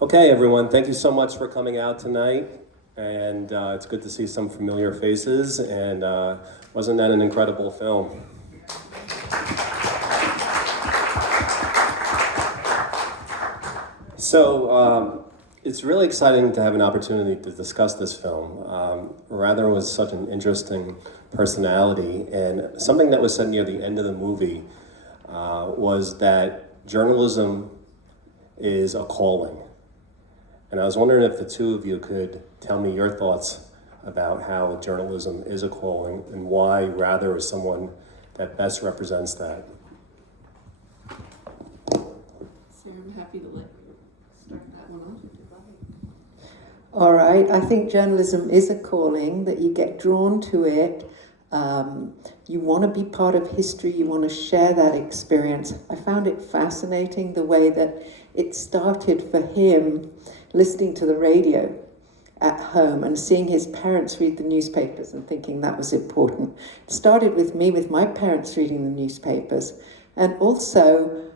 Okay, everyone, thank you so much for coming out tonight. And it's good to see some familiar faces. And wasn't that an incredible film? So it's really exciting to have an opportunity to discuss this film. Rather was such an interesting personality, and something that was said near the end of the movie was that journalism is a calling. And I was wondering if the two of you could tell me your thoughts about how journalism is a calling and why Rather is someone that best represents that. Sarah, I'm happy to start that one off if you'd like. All right, I think journalism is a calling, that you get drawn to it. You want to be part of history, you want to share that experience. I found it fascinating the way that it started for him listening to the radio at home and seeing his parents read the newspapers and thinking that was important. It started with me, with my parents reading the newspapers, and also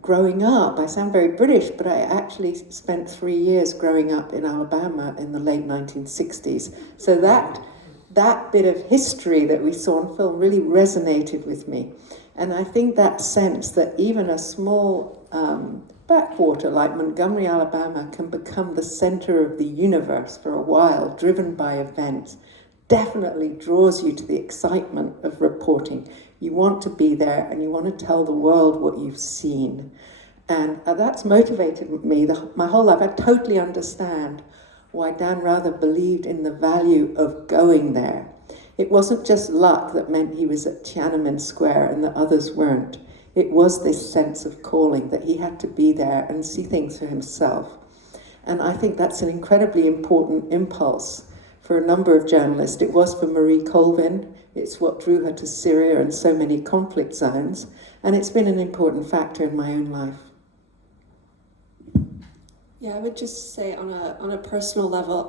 growing up. I sound very British, but I actually spent 3 years growing up in Alabama in the late 1960s. So that bit of history that we saw on film really resonated with me. And I think that sense that even a small backwater like Montgomery, Alabama can become the center of the universe for a while, driven by events, definitely draws you to the excitement of reporting. You want to be there and you want to tell the world what you've seen. And that's motivated me my whole life. I totally understand why Dan Rather believed in the value of going there. It wasn't just luck that meant he was at Tiananmen Square and the others weren't. It was this sense of calling that he had to be there and see things for himself. And I think that's an incredibly important impulse for a number of journalists. It was for Marie Colvin. It's what drew her to Syria and so many conflict zones. And it's been an important factor in my own life. Yeah, I would just say on a personal level,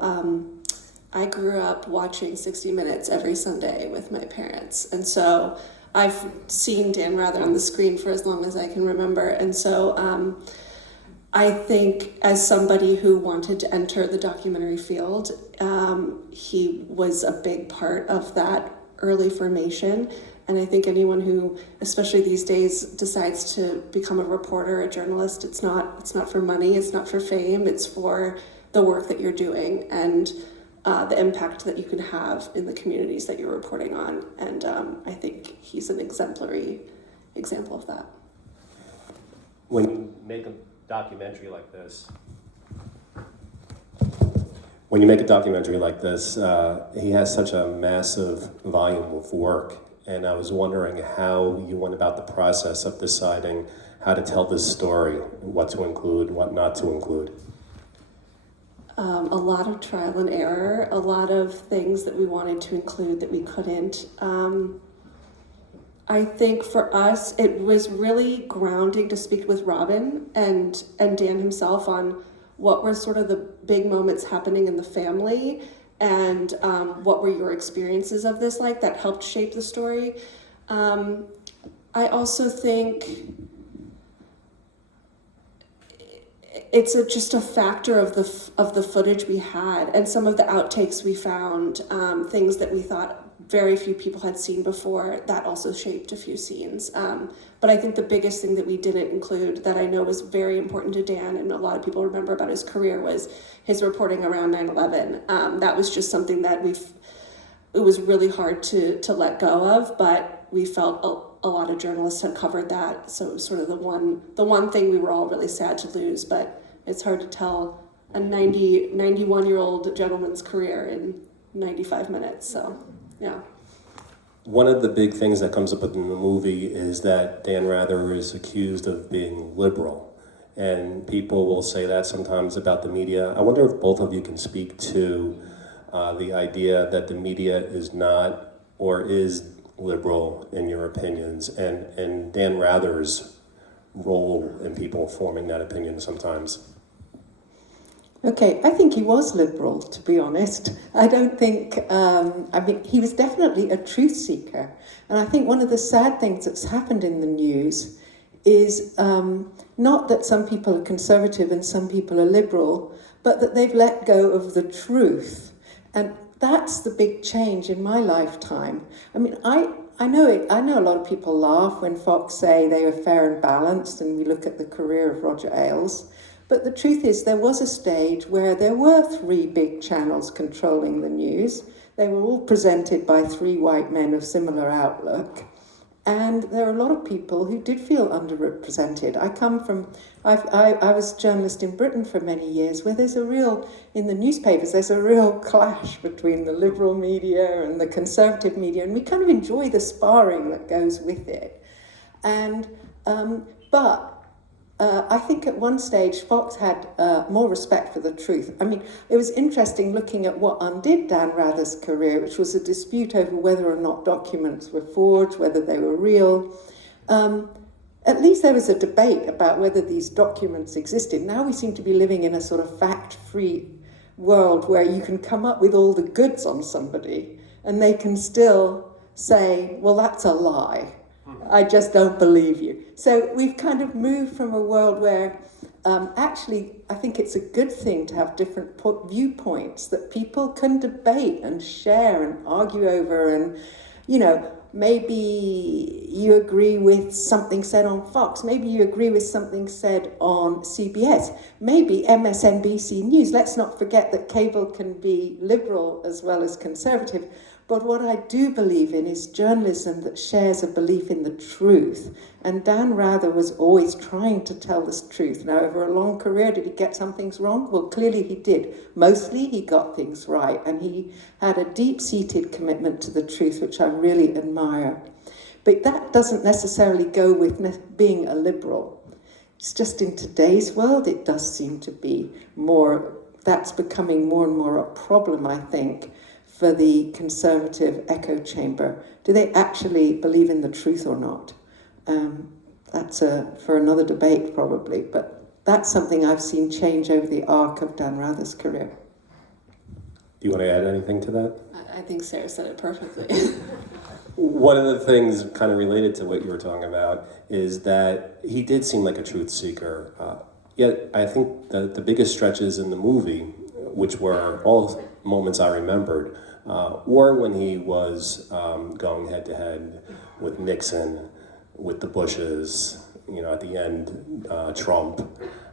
I grew up watching 60 Minutes every Sunday with my parents. And so I've seen Dan Rather on the screen for as long as I can remember. And so I think as somebody who wanted to enter the documentary field, he was a big part of that early formation. And I think anyone who, especially these days, decides to become a reporter, a journalist, it's not for money, it's not for fame, it's for the work that you're doing and the impact that you can have in the communities that you're reporting on. And I think he's an exemplary example of that. When you make a documentary like this, he has such a massive volume of work. And I was wondering how you went about the process of deciding how to tell this story, what to include, what not to include. A lot of trial and error, a lot of things that we wanted to include that we couldn't. I think for us, it was really grounding to speak with Robin and Dan himself on what were sort of the big moments happening in the family and what were your experiences of this like that helped shape the story. I also think it's just a factor of the footage we had and some of the outtakes we found, things that we thought very few people had seen before, that also shaped a few scenes. But I think the biggest thing that we didn't include that I know was very important to Dan and a lot of people remember about his career was his reporting around 9/11. That was just something that it was really hard to let go of, but we felt a lot of journalists had covered that. So it was sort of the one thing we were all really sad to lose, but it's hard to tell a 91-year-old gentleman's career in 95 minutes, so yeah. One of the big things that comes up in the movie is that Dan Rather is accused of being liberal. And people will say that sometimes about the media. I wonder if both of you can speak to the idea that the media is not or is liberal in your opinions, and Dan Rather's role in people forming that opinion sometimes. Okay, I think he was liberal, to be honest. I don't think, he was definitely a truth seeker. And I think one of the sad things that's happened in the news is not that some people are conservative and some people are liberal, but that they've let go of the truth. And that's the big change in my lifetime. I mean, I know a lot of people laugh when Fox say they were fair and balanced, and we look at the career of Roger Ailes. But the truth is, there was a stage where there were 3 big channels controlling the news. They were all presented by 3 white men of similar outlook. And there are a lot of people who did feel underrepresented. I was a journalist in Britain for many years, where in the newspapers, there's a real clash between the liberal media and the conservative media, and we kind of enjoy the sparring that goes with it. And, I think at one stage Fox had more respect for the truth. I mean, it was interesting looking at what undid Dan Rather's career, which was a dispute over whether or not documents were forged, whether they were real. At least there was a debate about whether these documents existed. Now we seem to be living in a sort of fact-free world where you can come up with all the goods on somebody and they can still say, well, that's a lie. I just don't believe you. So we've kind of moved from a world where actually I think it's a good thing to have different viewpoints that people can debate and share and argue over. And, you know, maybe you agree with something said on Fox. Maybe you agree with something said on CBS. Maybe MSNBC News. Let's not forget that cable can be liberal as well as conservative. But what I do believe in is journalism that shares a belief in the truth. And Dan Rather was always trying to tell the truth. Now, over a long career, did he get some things wrong? Well, clearly he did. Mostly he got things right. And he had a deep-seated commitment to the truth, which I really admire. But that doesn't necessarily go with being a liberal. It's just in today's world, it does seem to be more, that's becoming more and more a problem, I think, for the conservative echo chamber. Do they actually believe in the truth or not? That's for another debate probably, but that's something I've seen change over the arc of Dan Rather's career. Do you want to add anything to that? I think Sarah said it perfectly. One of the things kind of related to what you were talking about is that he did seem like a truth seeker. Yet I think the biggest stretches in the movie, which were all moments I remembered, were when he was going head to head with Nixon, with the Bushes, you know, at the end, Trump.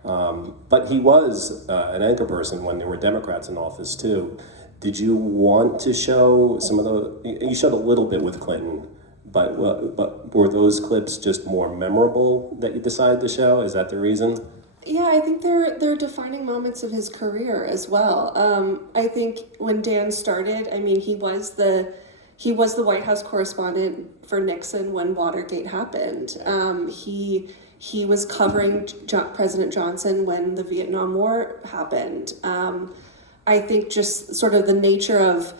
But he was an anchor person when there were Democrats in office too. Did you want to show some of you showed a little bit with Clinton, but were those clips just more memorable that you decided to show? Is that the reason? Yeah, I think they're defining moments of his career as well. I think when Dan started, I mean, he was the White House correspondent for Nixon when Watergate happened. He was covering President Johnson when the Vietnam War happened. I think just sort of the nature of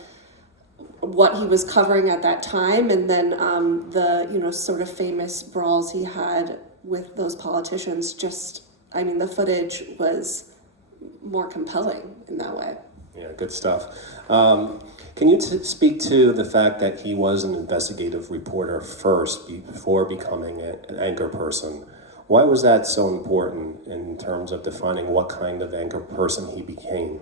what he was covering at that time, and then the sort of famous brawls he had with those politicians. I mean, the footage was more compelling in that way. Yeah, good stuff. Can you speak to the fact that he was an investigative reporter first before becoming an anchor person? Why was that so important in terms of defining what kind of anchor person he became?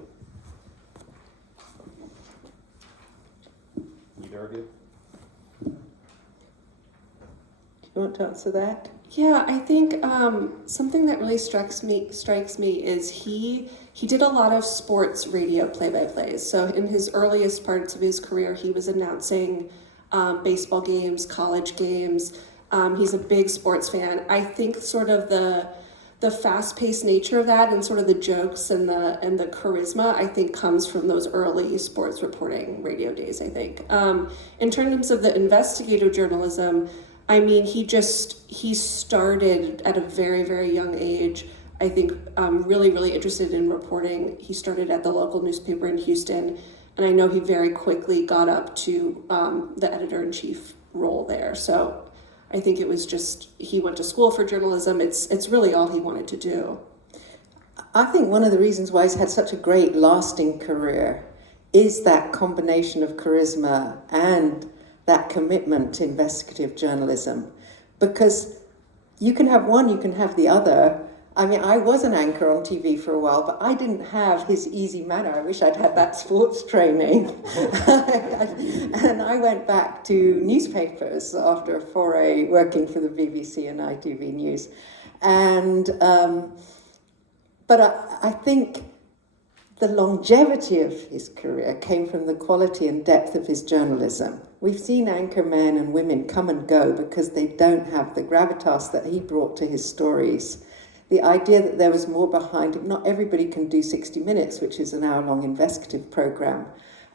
Either of you? Do you want to answer that? Yeah, I think something that really strikes me is he did a lot of sports radio play-by-plays. So in his earliest parts of his career, he was announcing baseball games, college games. He's a big sports fan. I think sort of the fast-paced nature of that and sort of the jokes and the charisma, I think, comes from those early sports reporting radio days, I think. In terms of the investigative journalism, I mean, he started at a very, very young age, I think, really, really interested in reporting. He started at the local newspaper in Houston, and I know he very quickly got up to the editor-in-chief role there. So I think it was just, he went to school for journalism. It's really all he wanted to do. I think one of the reasons why he's had such a great lasting career is that combination of charisma and that commitment to investigative journalism, because you can have one, you can have the other. I mean, I was an anchor on TV for a while, but I didn't have his easy manner. I wish I'd had that sports training. And I went back to newspapers after a foray working for the BBC and ITV News. And, but I think the longevity of his career came from the quality and depth of his journalism. We've seen anchor men and women come and go because they don't have the gravitas that he brought to his stories. The idea that there was more behind it. Not everybody can do 60 Minutes, which is an hour-long investigative program.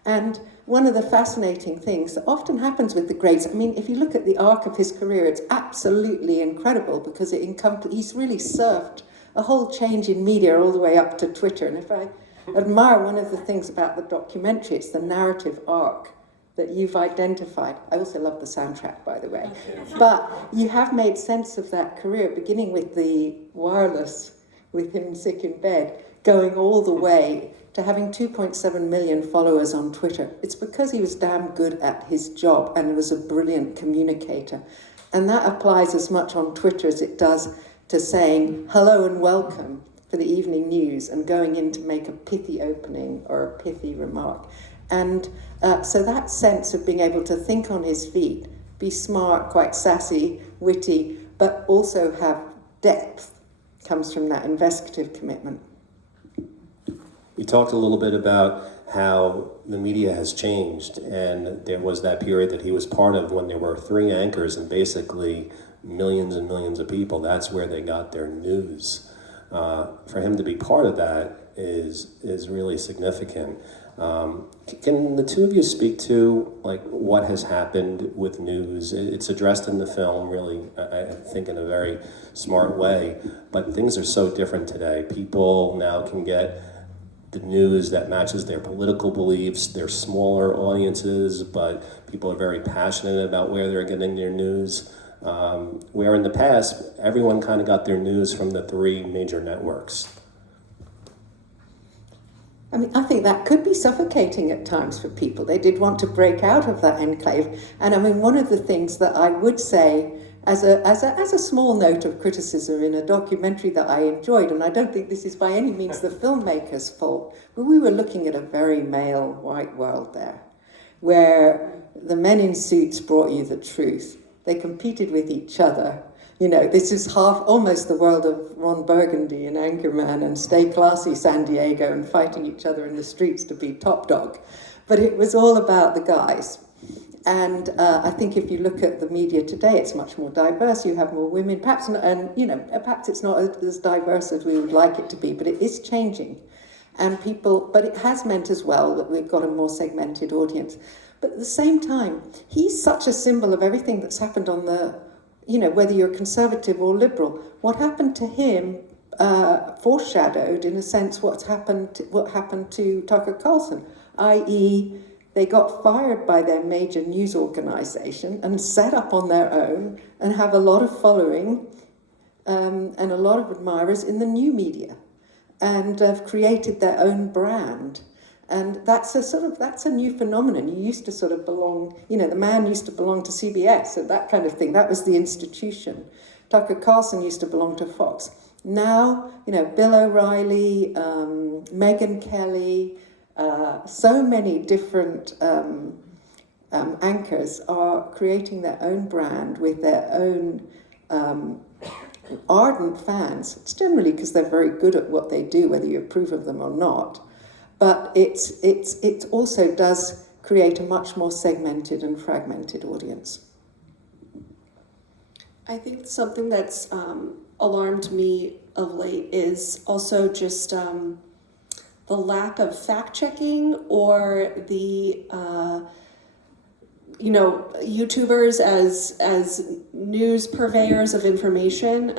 And one of the fascinating things that often happens with the greats, I mean, if you look at the arc of his career, it's absolutely incredible because he's really surfed a whole change in media all the way up to Twitter. And if I admire one of the things about the documentary, it's the narrative arc that you've identified. I also love the soundtrack, by the way. But you have made sense of that career, beginning with the wireless, with him sick in bed, going all the way to having 2.7 million followers on Twitter. It's because he was damn good at his job and was a brilliant communicator. And that applies as much on Twitter as it does to saying hello and welcome for the evening news and going in to make a pithy opening or a pithy remark. And so that sense of being able to think on his feet, be smart, quite sassy, witty, but also have depth comes from that investigative commitment. We talked a little bit about how the media has changed, and there was that period that he was part of when there were 3 anchors and basically millions and millions of people. That's where they got their news. For him to be part of that is really significant. Can the two of you speak to like what has happened with news? It's addressed in the film, really, I think, in a very smart way. But things are so different today. People now can get the news that matches their political beliefs. They're smaller audiences, but people are very passionate about where they're getting their news. Where in the past, everyone kind of got their news from the 3 major networks. I mean, I think that could be suffocating at times for people. They did want to break out of that enclave. And I mean, one of the things that I would say as a small note of criticism in a documentary that I enjoyed, and I don't think this is by any means the filmmaker's fault, but we were looking at a very male white world there, where the men in suits brought you the truth. They competed with each other. You know, this is almost the world of Ron Burgundy and Anchorman and Stay Classy San Diego and fighting each other in the streets to be top dog. But it was all about the guys. And I think if you look at the media today, it's much more diverse. You have more women, perhaps, and you know, perhaps it's not as diverse as we would like it to be, but it is changing. And but it has meant as well that we've got a more segmented audience. But at the same time, he's such a symbol of everything that's happened on you know, whether you're conservative or liberal. What happened to him foreshadowed, in a sense, what happened to Tucker Carlson, i.e., they got fired by their major news organization and set up on their own and have a lot of following and a lot of admirers in the new media and have created their own brand. And that's a new phenomenon. You used to sort of belong, you know, the man used to belong to CBS and that kind of thing. That was the institution. Tucker Carlson used to belong to Fox. Now, you know, Bill O'Reilly, Megyn Kelly, so many different anchors are creating their own brand with their own ardent fans. It's generally because they're very good at what they do, whether you approve of them or not. But it also does create a much more segmented and fragmented audience. I think something that's alarmed me of late is also just the lack of fact-checking or the YouTubers as news purveyors of information.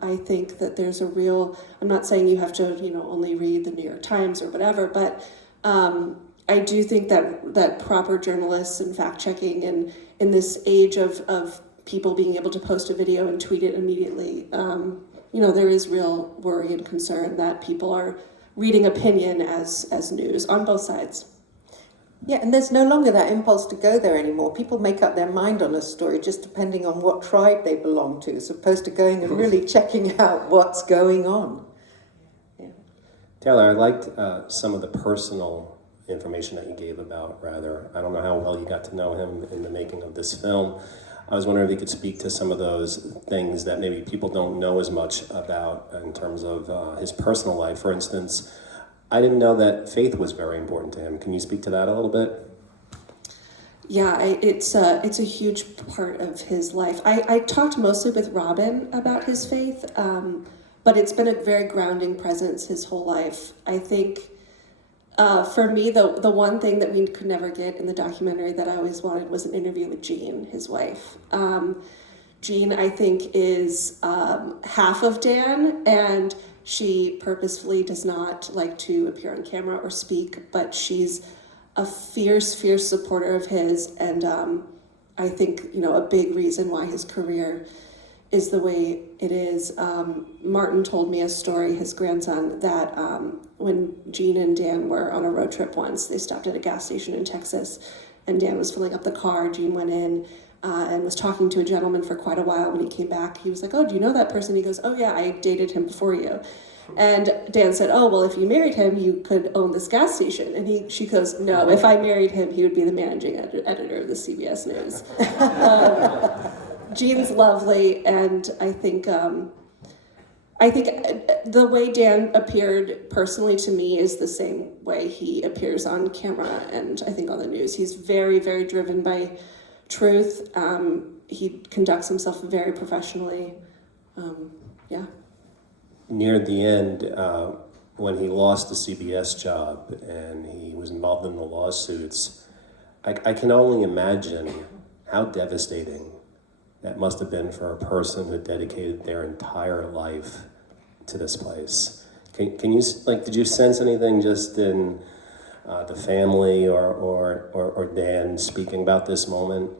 I think that there's a real, I'm not saying you have to, only read the New York Times or whatever, but I do think that proper journalists and fact-checking and in this age of people being able to post a video and tweet it immediately, there is real worry and concern that people are reading opinion as news on both sides. Yeah, and there's no longer that impulse to go there anymore. People make up their mind on a story just depending on what tribe they belong to, as opposed to going and really checking out what's going on. Yeah. Taylor, I liked some of the personal information that you gave about Rather. I don't know how well you got to know him in the making of this film. I was wondering if you could speak to some of those things that maybe people don't know as much about in terms of his personal life. For instance, I didn't know that faith was very important to him. Can you speak to that a little bit? Yeah, it's a huge part of his life. I talked mostly with Robin about his faith, but it's been a very grounding presence his whole life. I think for me, the one thing that we could never get in the documentary that I always wanted was an interview with Jean, his wife. Jean, I think, is half of Dan, and she purposefully does not like to appear on camera or speak, but she's a fierce supporter of his, and I think, a big reason why his career is the way it is. Martin told me a story, his grandson, that when Jean and Dan were on a road trip once, they stopped at a gas station in Texas, and Dan was filling up the car. Jean went in and was talking to a gentleman for quite a while. When he came back, he was like, "Oh, do you know that person?" He goes, "Oh yeah, I dated him before you." And Dan said, "Oh, well, if you married him, you could own this gas station." And she goes, "No, if I married him, he would be the managing editor of the CBS News." Jean's lovely, and I think the way Dan appeared personally to me is the same way he appears on camera and I think on the news. He's very, very driven by truth. He conducts himself very professionally. Yeah. Near the end, when he lost the CBS job and he was involved in the lawsuits, I can only imagine how devastating that must have been for a person who dedicated their entire life to this place. Can you, did you sense anything just in the family or Dan speaking about this moment?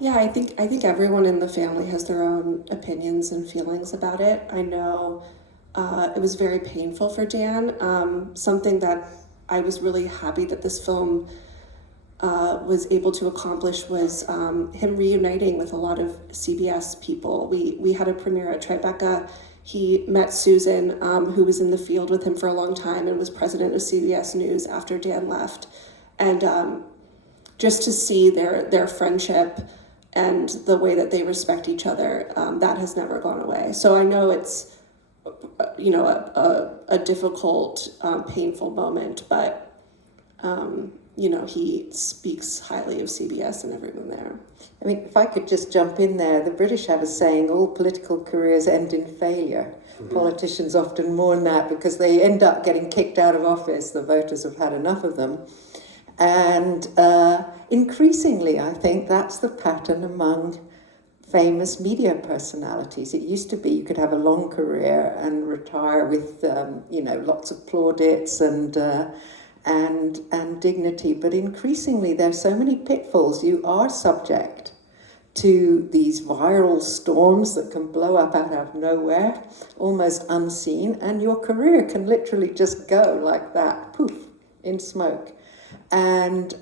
Yeah, I think everyone in the family has their own opinions and feelings about it. I know it was very painful for Dan. Something that I was really happy that this film was able to accomplish was him reuniting with a lot of CBS people. We had a premiere at Tribeca. He met Susan, who was in the field with him for a long time and was president of CBS News after Dan left. And just to see their friendship and the way that they respect each other, that has never gone away. So I know it's, a difficult, painful moment, but, he speaks highly of CBS and everyone there. I mean, if I could just jump in there, the British have a saying, all political careers end in failure. Mm-hmm. Politicians often mourn that because they end up getting kicked out of office. The voters have had enough of them. And increasingly, I think that's the pattern among famous media personalities. It used to be you could have a long career and retire with, lots of plaudits and dignity. But increasingly, there are so many pitfalls. You are subject to these viral storms that can blow up out of nowhere, almost unseen, and your career can literally just go like that, poof, in smoke. And,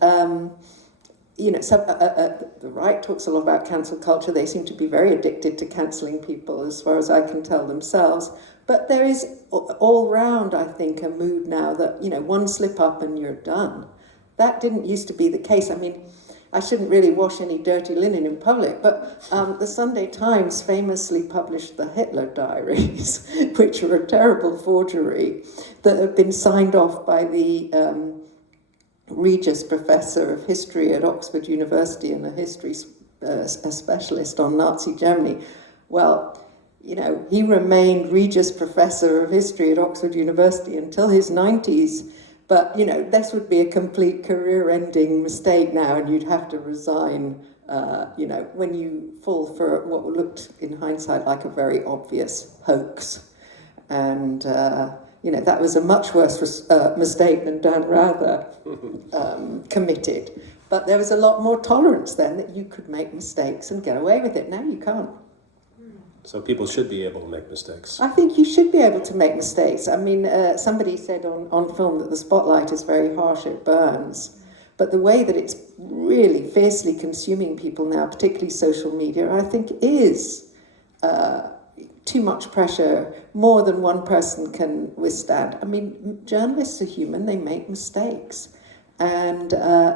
the right talks a lot about cancel culture. They seem to be very addicted to cancelling people, as far as I can tell themselves. But there is all round, I think, a mood now that, one slip up and you're done. That didn't used to be the case. I mean, I shouldn't really wash any dirty linen in public, but the Sunday Times famously published the Hitler diaries, which were a terrible forgery that have been signed off by the Regius Professor of History at Oxford University and a specialist on Nazi Germany. Well, he remained Regius Professor of History at Oxford University until his 90s. But, this would be a complete career-ending mistake now, and you'd have to resign, when you fall for what looked, in hindsight, like a very obvious hoax. And, that was a much worse mistake than Dan Rather committed. But there was a lot more tolerance then that you could make mistakes and get away with it. Now you can't. So people should be able to make mistakes. I think you should be able to make mistakes. I mean, somebody said on film that the spotlight is very harsh, it burns. But the way that it's really fiercely consuming people now, particularly social media, I think is too much pressure, more than one person can withstand. I mean, journalists are human, they make mistakes. And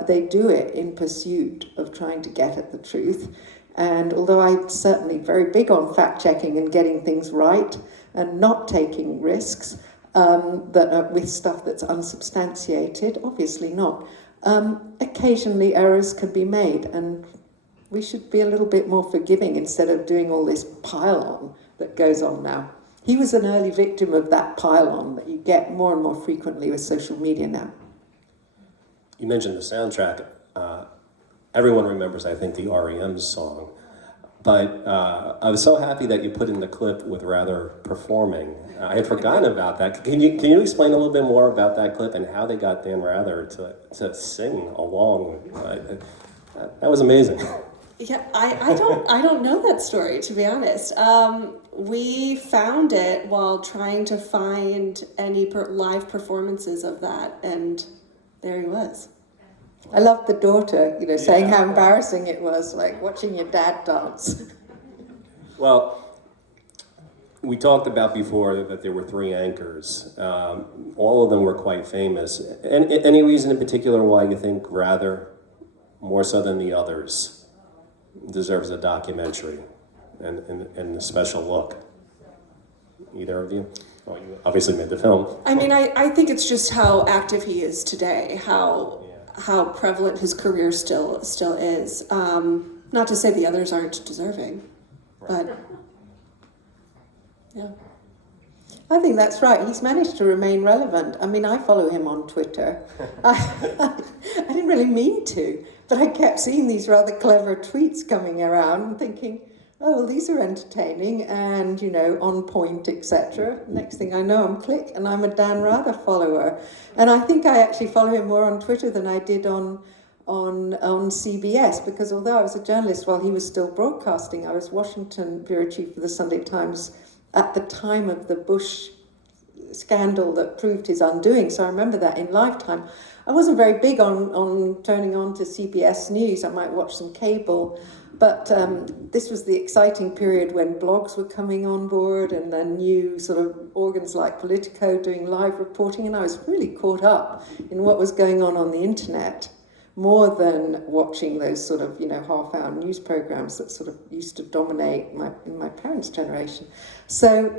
they do it in pursuit of trying to get at the truth. And although I'm certainly very big on fact-checking and getting things right and not taking risks that are with stuff that's unsubstantiated, obviously not, occasionally errors can be made, and we should be a little bit more forgiving instead of doing all this pile-on that goes on now. He was an early victim of that pile-on that you get more and more frequently with social media now. You mentioned the soundtrack. Everyone remembers, I think, the REM song. But I was so happy that you put in the clip with Rather performing. I had forgotten about that. Can you explain a little bit more about that clip and how they got Dan Rather to sing along? That was amazing. Yeah, I don't know that story, to be honest. We found it while trying to find any live performances of that, and there he was. I loved the daughter, saying how embarrassing it was, like watching your dad dance. Well, we talked about before that there were 3 anchors. All of them were quite famous. Any reason in particular why you think Rather, more so than the others, deserves a documentary and a special look? Either of you? Well, you obviously made the film. I mean, I think it's just how active he is today, how prevalent his career still is. Not to say the others aren't deserving, but yeah. I think that's right. He's managed to remain relevant. I mean, I follow him on Twitter. I didn't really mean to, but I kept seeing these rather clever tweets coming around and thinking, oh, well, these are entertaining and, on point, etc. Next thing I know, I'm a Dan Rather follower. And I think I actually follow him more on Twitter than I did on CBS, because although I was a journalist while he was still broadcasting, I was Washington bureau chief for the Sunday Times at the time of the Bush scandal that proved his undoing. So I remember that in lifetime. I wasn't very big on turning on to CBS News. I might watch some cable. But this was the exciting period when blogs were coming on board and then new sort of organs like Politico doing live reporting. And I was really caught up in what was going on the internet, more than watching those sort of, half-hour news programs that sort of used to dominate in my parents' generation. So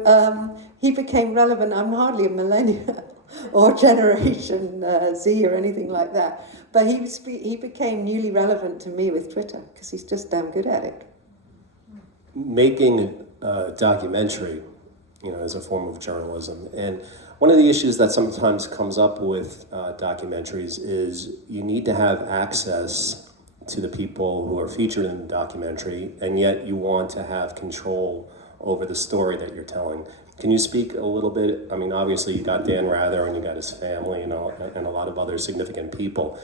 he became relevant. I'm hardly a millennial or Generation Z or anything like that. But he became newly relevant to me with Twitter because he's just damn good at it. Making a documentary, is a form of journalism. And one of the issues that sometimes comes up with documentaries is you need to have access to the people who are featured in the documentary, and yet you want to have control over the story that you're telling. Can you speak a little bit? I mean, obviously you got Dan Rather and you got his family and a lot of other significant people.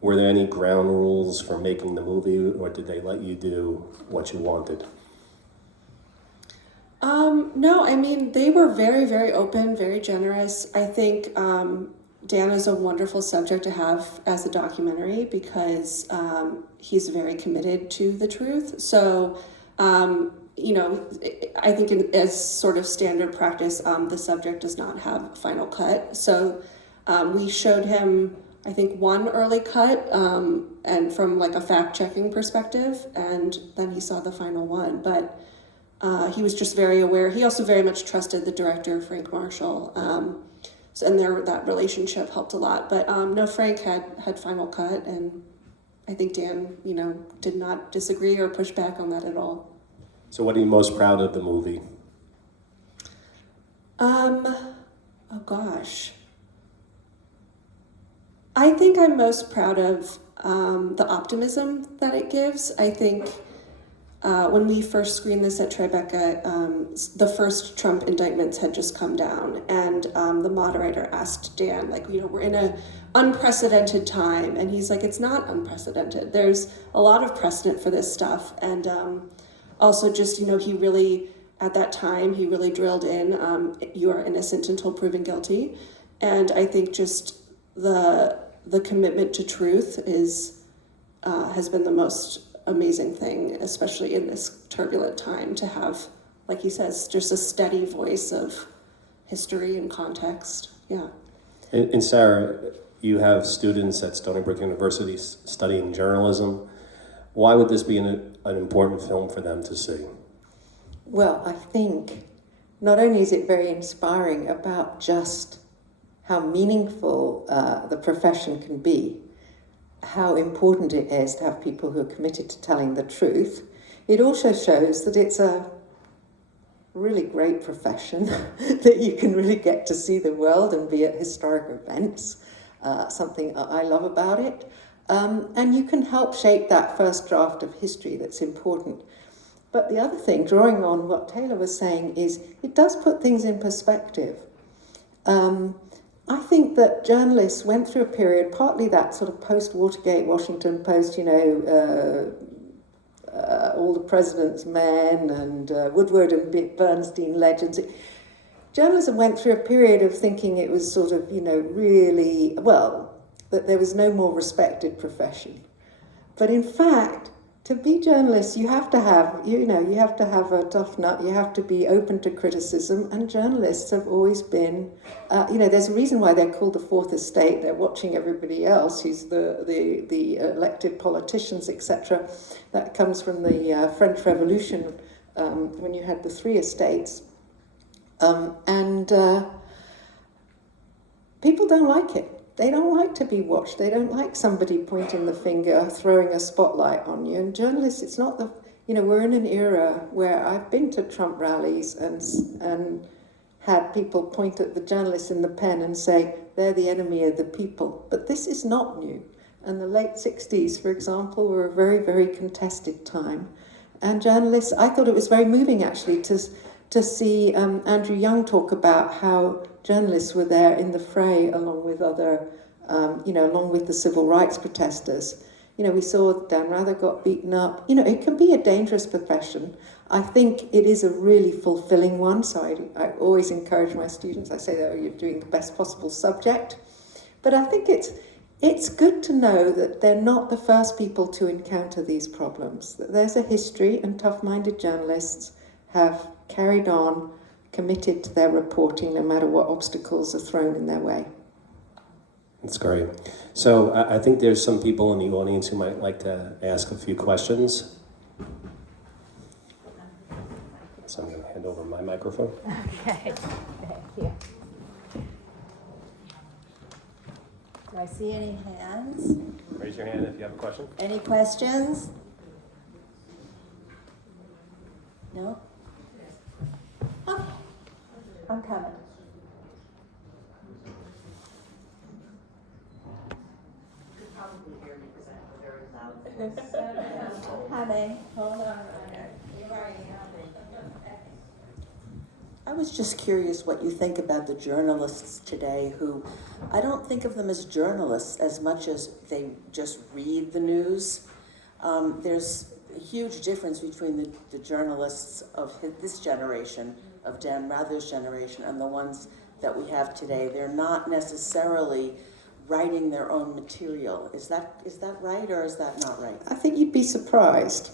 Were there any ground rules for making the movie, or did they let you do what you wanted? No, I mean, they were very, very open, very generous. I think Dan is a wonderful subject to have as a documentary because he's very committed to the truth. So, I think as sort of standard practice, the subject does not have final cut. So we showed him, I think, one early cut and from like a fact-checking perspective, and then he saw the final one. But he was just very aware. He also very much trusted the director, Frank Marshall, and that relationship helped a lot. But no, Frank had final cut, and I think Dan, did not disagree or push back on that at all. So what are you most proud of the movie? Oh gosh. I think I'm most proud of the optimism that it gives. I think when we first screened this at Tribeca, the first Trump indictments had just come down, and the moderator asked Dan, we're in an unprecedented time, and he's like, it's not unprecedented. There's a lot of precedent for this stuff, and also just, he really, at that time, he really drilled in, you are innocent until proven guilty, and I think just the the commitment to truth has been the most amazing thing, especially in this turbulent time, to have, like he says, just a steady voice of history and context. Yeah. And Sarah, you have students at Stony Brook University studying journalism. Why would this be an important film for them to see? Well, I think not only is it very inspiring about just how meaningful the profession can be, how important it is to have people who are committed to telling the truth, it also shows that it's a really great profession, that you can really get to see the world and be at historic events, something I love about it. And you can help shape that first draft of history that's important. But the other thing, drawing on what Taylor was saying, is it does put things in perspective. I think that journalists went through a period, partly that sort of post-Watergate, Washington Post, all the president's men and Woodward and Bernstein legends. Journalism went through a period of thinking it was sort of, really, well, that there was no more respected profession. But in fact, to be journalists, you have to have, you have to have a tough nut, you have to be open to criticism, and journalists have always been, there's a reason why they're called the fourth estate. They're watching everybody else, who's the elected politicians, etc. That comes from the French Revolution, when you had the three estates. And people don't like it. They don't like to be watched. They don't like somebody pointing the finger, throwing a spotlight on you. And journalists, it's not we're in an era where I've been to Trump rallies and had people point at the journalists in the pen and say, they're the enemy of the people. But this is not new. And the late 60s, for example, were a very, very contested time. And journalists, I thought it was very moving, actually, to see Andrew Young talk about how journalists were there in the fray along with other, along with the civil rights protesters. We saw Dan Rather got beaten up. It can be a dangerous profession. I think it is a really fulfilling one, so I always encourage my students. I say that you're doing the best possible subject. But I think it's good to know that they're not the first people to encounter these problems, that there's a history, and tough-minded journalists have carried on, committed to their reporting no matter what obstacles are thrown in their way. That's great. So I think there's some people in the audience who might like to ask a few questions. So I'm going to hand over my microphone. Okay, thank you. Do I see any hands? Raise your hand if you have a question. Any questions? No? Okay, I'm coming. Hi, May. Hold on. I was just curious what you think about the journalists today who, I don't think of them as journalists as much as they just read the news. There's a huge difference between the journalists of this generation, of Dan Rather's generation, and the ones that we have today. They're not necessarily writing their own material. Is that right, or is that not right? I think you'd be surprised.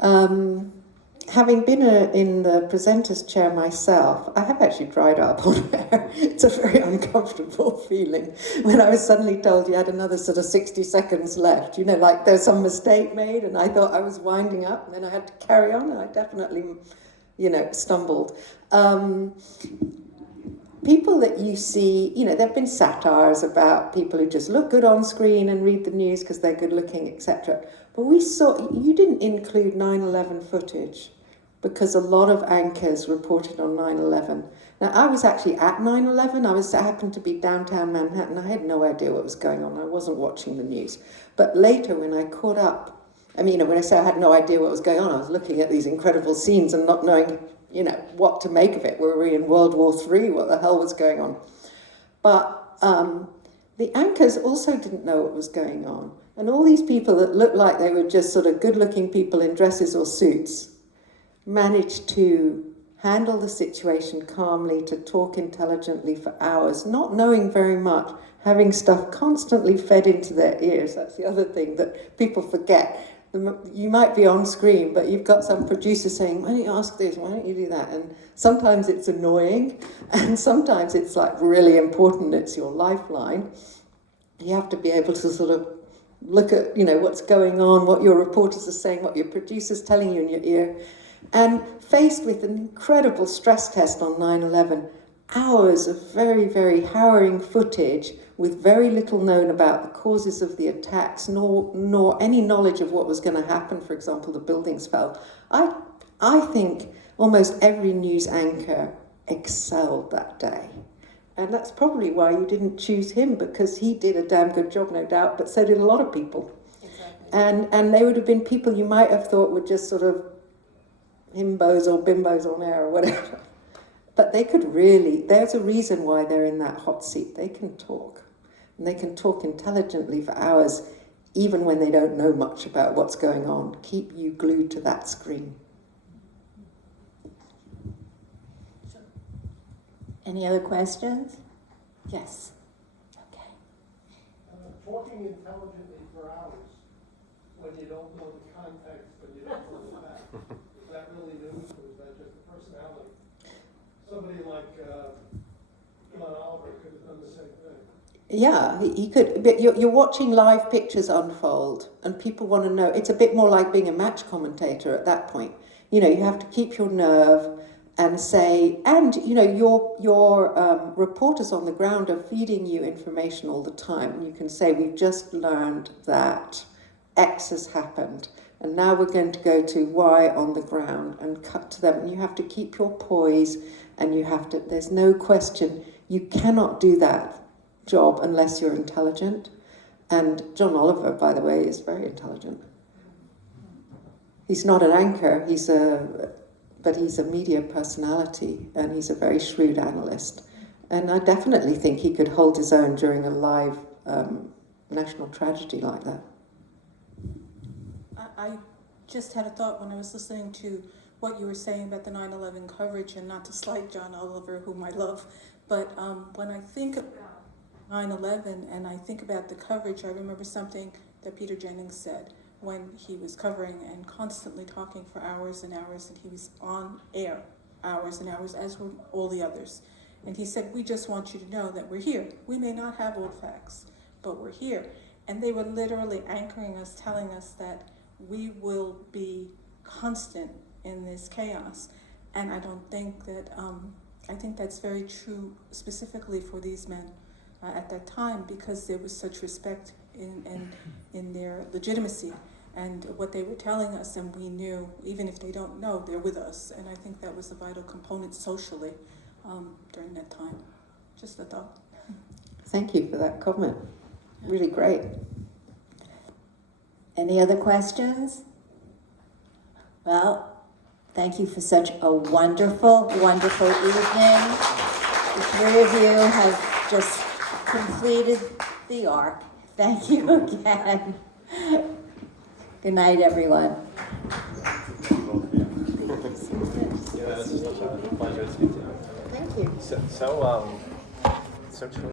Having been in the presenter's chair myself, I have actually dried up on air. It's a very uncomfortable feeling when I was suddenly told you had another sort of 60 seconds left. Like there's some mistake made, and I thought I was winding up, and then I had to carry on, and I definitely, stumbled. People that you see, there have been satires about people who just look good on screen and read the news because they're good looking, etc. But you didn't include 9/11 footage because a lot of anchors reported on 9/11. Now, I was actually at 9/11. I happened to be downtown Manhattan. I had no idea what was going on. I wasn't watching the news. But later, when I caught up, when I say I had no idea what was going on, I was looking at these incredible scenes and not knowing, what to make of it. Were we in World War III? What the hell was going on? But the anchors also didn't know what was going on. And all these people that looked like they were just sort of good-looking people in dresses or suits managed to handle the situation calmly, to talk intelligently for hours, not knowing very much, having stuff constantly fed into their ears. That's the other thing that people forget. You might be on screen, but you've got some producer saying, why don't you ask this, why don't you do that? And sometimes it's annoying, and sometimes it's like really important, it's your lifeline. You have to be able to sort of look at, what's going on, what your reporters are saying, what your producer's telling you in your ear. And faced with an incredible stress test on 9/11, hours of very, very harrowing footage with very little known about the causes of the attacks, nor any knowledge of what was going to happen. For example, the buildings fell. I think almost every news anchor excelled that day. And that's probably why you didn't choose him, because he did a damn good job, no doubt, but so did a lot of people. Exactly. And they would have been people you might have thought were just sort of himbos or bimbos on air or whatever. But they could really, there's a reason why they're in that hot seat. They can talk. And they can talk intelligently for hours, even when they don't know much about what's going on. Keep you glued to that screen. Any other questions? Yes. Okay. Talking intelligently for hours when you don't know the context, when you don't know the facts. Is that really news, or is that just a personality? Somebody like John Oliver could have done the same thing. Yeah, he could. But you're watching live pictures unfold, and people want to know. It's a bit more like being a match commentator at that point. You have to keep your nerve and say, and your reporters on the ground are feeding you information all the time. And you can say, we've just learned that X has happened, and now we're going to go to Y on the ground, and cut to them. And you have to keep your poise, and there's no question, you cannot do that job unless you're intelligent. And John Oliver, by the way, is very intelligent. He's not an anchor, but he's a media personality, and he's a very shrewd analyst. And I definitely think he could hold his own during a live national tragedy like that. I just had a thought when I was listening to what you were saying about the 9/11 coverage, and not to slight John Oliver, whom I love, but when I think about 9/11 and I think about the coverage, I remember something that Peter Jennings said when he was covering and constantly talking for hours and hours, and he was on air hours and hours, as were all the others. And he said, we just want you to know that we're here. We may not have all the facts, but we're here. And they were literally anchoring us, telling us that we will be constant in this chaos. And I don't think that, I think that's very true specifically for these men at that time, because there was such respect in their legitimacy and what they were telling us, and we knew, even if they don't know, they're with us. And I think that was a vital component socially during that time. Just a thought. Thank you for that comment. Really great. Any other questions? Well, thank you for such a wonderful, wonderful evening. The three of you have just completed the arc. Thank you again. Good night, everyone. Yeah, it's such a pleasure to speak to you. Thank you. So